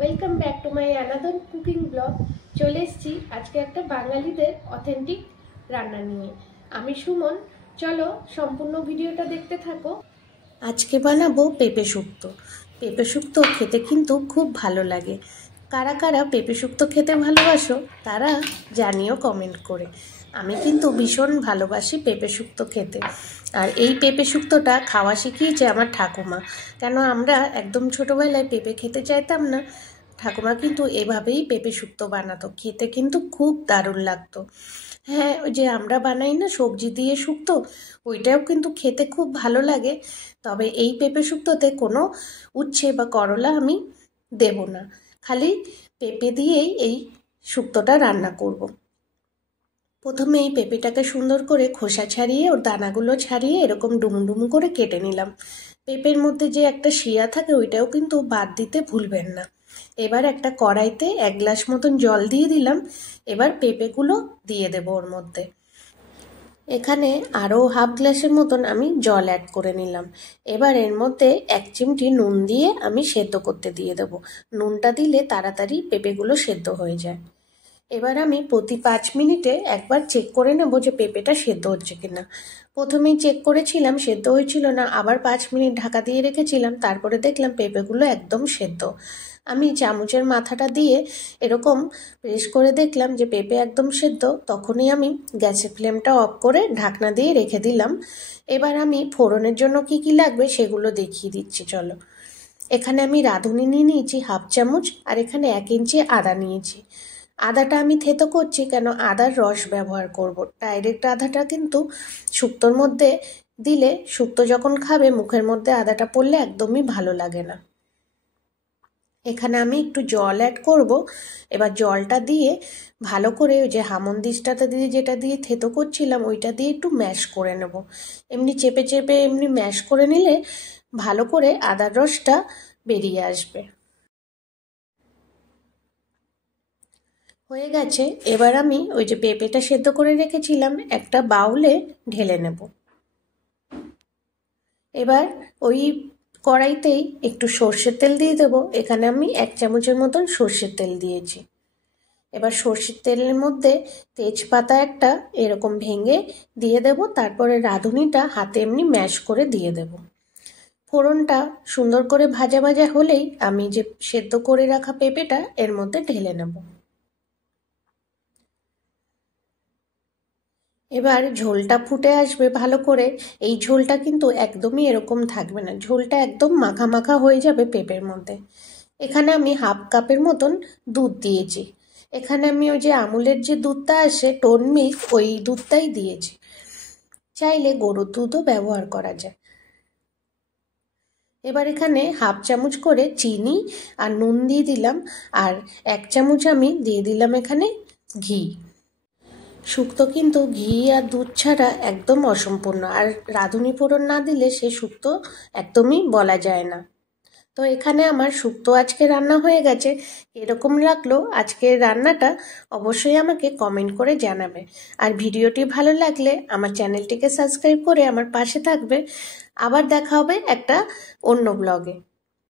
Welcome back to my another cooking blog. চলে এসেছি আজকে একটা বাঙালিদের অথেন্টিক রান্না নিয়ে। আমি সুমন, চলো সম্পূর্ণ ভিডিওটা দেখতে থাকো। আজকে বানাবো পেঁপে শুক্তো। পেঁপে শুক্তো খেতে কিন্তু খুব ভালো লাগে। কারা কারা পেঁপে শুক্তো খেতে ভালোবাসো তারা জানিও কমেন্ট করে। আমি কিন্তু ভীষণ ভালোবাসি পেঁপে শুক্তো খেতে। আর এই পেঁপে শুক্তোটা খাওয়া শিখিয়েছে আমার ঠাকুমা। কেন আমরা একদম ছোটোবেলায় পেঁপে খেতে চাইতাম না, ঠাকুমা কিন্তু এভাবেই পেঁপে শুক্তো বানাতো, খেতে কিন্তু খুব দারুণ লাগতো। হ্যাঁ, ওই যে আমরা বানাই না সবজি দিয়ে শুক্তো, ওইটাও কিন্তু খেতে খুব ভালো লাগে। তবে এই পেঁপে শুক্তোতে কোনো উচ্ছে বা করলা আমি দেব না, খালি পেঁপে দিয়েই এই শুক্তোটা রান্না করব। প্রথমে এই পেঁপেটাকে সুন্দর করে খোসা ছাড়িয়ে ওর দানাগুলো ছাড়িয়ে এরকম ডুমডুম করে কেটে নিলাম। পেঁপের মধ্যে যে একটা শিরা থাকে ওইটাও কিন্তু বাদ দিতে ভুলবেন না। এবার একটা কড়াইতে 1 গ্লাস মতন জল দিয়ে দিলাম। এবার পেঁপেগুলো দিয়ে দেব ওর মধ্যে। এখানে আরও হাফ গ্লাসের মতন আমি জল অ্যাড করে নিলাম। এবার এর মধ্যে 1 চিমটি নুন দিয়ে আমি সেদ্ধ করতে দিয়ে দেব। নুনটা দিলে তাড়াতাড়ি পেঁপেগুলো সেদ্ধ হয়ে যায়। এবার আমি প্রতি 5 মিনিটে একবার চেক করে নেব যে পেঁপেটা সেদ্ধ হচ্ছে কিনা। প্রথমেই চেক করেছিলাম সেদ্ধ হয়েছিল না, আবার 5 মিনিট ঢাকা দিয়ে রেখেছিলাম, তারপরে দেখলাম পেঁপেগুলো একদম সেদ্ধ। আমি চামচের মাথাটা দিয়ে এরকম প্রেস করে দেখলাম যে পেঁপে একদম সেদ্ধ, তখনই আমি গ্যাসের ফ্লেমটা অফ করে ঢাকনা দিয়ে রেখে দিলাম। এবার আমি ফোড়নের জন্য কি কি লাগবে সেগুলো দেখিয়ে দিচ্ছি চলো। এখানে আমি রাঁধুনি নিয়ে নিয়েছি হাফ চামচ, আর এখানে 1 ইঞ্চি আদা নিয়েছি। আদাটা আমি থেতো করছি, কেন আদার রস ব্যবহার করব। ডাইরেক্ট আদাটা কিন্তু শুক্তোর মধ্যে দিলে শুক্তো যখন খাবে মুখের মধ্যে আদাটা পড়লে একদমই ভালো লাগে না। এখানে আমি একটু জল অ্যাড করব। এবার জলটা দিয়ে ভালো করে ওই যে হামনদিস্তাটা দিয়ে যেটা দিয়ে থেতো করছিলাম ওইটা দিয়ে একটু ম্যাশ করে নেব। এমনি চেপে চেপে এমনি ম্যাশ করে নিলে ভালো করে আদার রসটা বেরিয়ে আসবে। হয়ে গেছে। এবার আমি ওই যে পেঁপেটা সেদ্ধ করে রেখেছিলাম একটা বাউলে ঢেলে নেব। এবার ওই কড়াইতেই একটু সর্ষের তেল দিয়ে দেবো। এখানে আমি 1 চামচের মতন সর্ষের তেল দিয়েছি। এবার সর্ষের তেলের মধ্যে তেজপাতা একটা এরকম ভেঙে দিয়ে দেব, তারপরে রাঁধুনিটা হাতে এমনি ম্যাশ করে দিয়ে দেব। ফোড়নটা সুন্দর করে ভাজা ভাজা হলেই আমি যে সেদ্ধ করে রাখা পেঁপেটা এর মধ্যে ঢেলে নেব। এবার ঝোলটা ফুটে আসবে ভালো করে। এই ঝোলটা কিন্তু একদমই এরকম থাকবে না, ঝোলটা একদম মাখা মাখা হয়ে যাবে পেঁপের মধ্যে। এখানে আমি হাফ কাপের মতন দুধ দিয়েছি। এখানে আমি ওই যে আমুলের যে দুধটা আসে টোন মিল্ক, ওই দুধটাই দিয়েছি। চাইলে গরুর দুধও ব্যবহার করা যায়। এবার এখানে হাফ চামচ করে চিনি আর নুন দিয়ে দিলাম, আর 1 চামচ আমি দিয়ে দিলাম এখানে ঘি। শুক্তো কিন্তু ঘি আর দুধ ছাড়া একদম অসম্পূর্ণ, আর রাঁধুনি ফোড়ন না দিলে সে শুক্তো একদমই বলা যায় না। তো এখানে আমার শুক্তো আজকে রান্না হয়ে গেছে। এরকম লাগলো আজকের রান্নাটা অবশ্যই আমাকে কমেন্ট করে জানাবে। আর ভিডিওটি ভালো লাগলে আমার চ্যানেলটিকে সাবস্ক্রাইব করে আমার পাশে থাকবে। আবার দেখা হবে একটা অন্য ব্লগে।